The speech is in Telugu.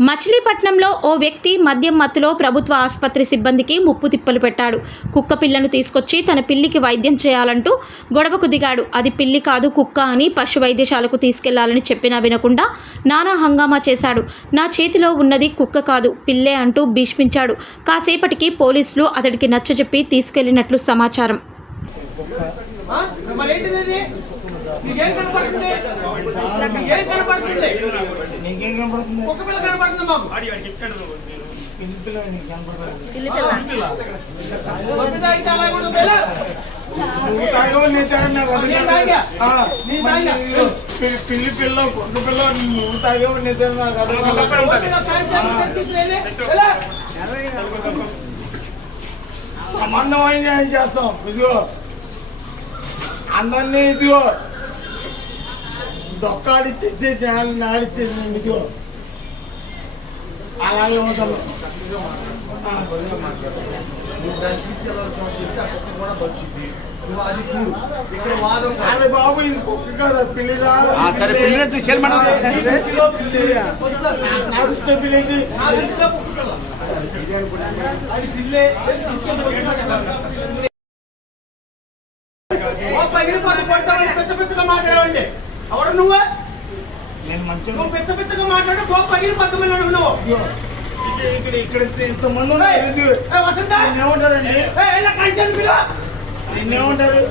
మచిలీపట్నంలో ఓ వ్యక్తి మద్యం మత్తులో ప్రభుత్వ ఆసుపత్రి సిబ్బందికి ముప్పు తిప్పలు పెట్టాడు. కుక్క పిల్లను తీసుకొచ్చి తన పిల్లికి వైద్యం చేయాలంటూ గొడవకు దిగాడు. అది పిల్లి కాదు కుక్క అని పశు వైద్యశాలకు తీసుకెళ్ళాలని చెప్పినా వినకుండా నానా హంగామా చేశాడు. నా చేతిలో ఉన్నది కుక్క కాదు పిల్లే అంటూ భీష్మించాడు. కాసేపటికి పోలీసులు అతడికి నచ్చజెప్పి తీసుకెళ్ళినట్లు సమాచారం. ఆ? కనపడుతుంది? ఇది? కనపడుతుంది? కనపడుతుంది నీకేం కనపడుతుంది నీకేం కనపడుతుంది కుక్క పిల్ల పిల్లి పిల్ల నీకు కనపడదు మబ్బి తాగితే అలా కూడా పిల్ల. నువ్వు తాగవు నేను తాగను పిల్లి- పిల్లి పిల్ల పిల్ల నువ్వు తాగవు నేను పిల్ల పిల్ల. సంబంధమైన ఏం చేస్తాం ఇదిగో అందరినీ ఇదిగో డొక్కాడిచ్చేసి నాడిచ్చేసి నేను ఇదిగో అలాగే వదలు ఆ. అరే బాబు ఇది కుక్క కదా పిల్లిరా ఆ, సరే, పిల్లిని తీసుకెళ్ళి మనం- పిల్లో పిల్లి. నా దృష్టిలో పిల్లి ఏంటి? నా దృష్టిలో కుక్క పిల్ల. అది పిల్లే. ఓ పగిలిపోతే కొడతామని పెద్ద పెద్దగా మాట్లాడవండి ఎవడు నువ్వే? నేను మంచిగా నువ్వు పెద్ద పెద్దగా మాట్లాడి గో పగిలిపోతామని నువ్వు. ఇదిగో, ఇక్కడ ఇక్కడ ఇక్కడ ఇంతమంది ఉన్నారు. వసంత. ఏమంటారండి నిన్నేమంటారు?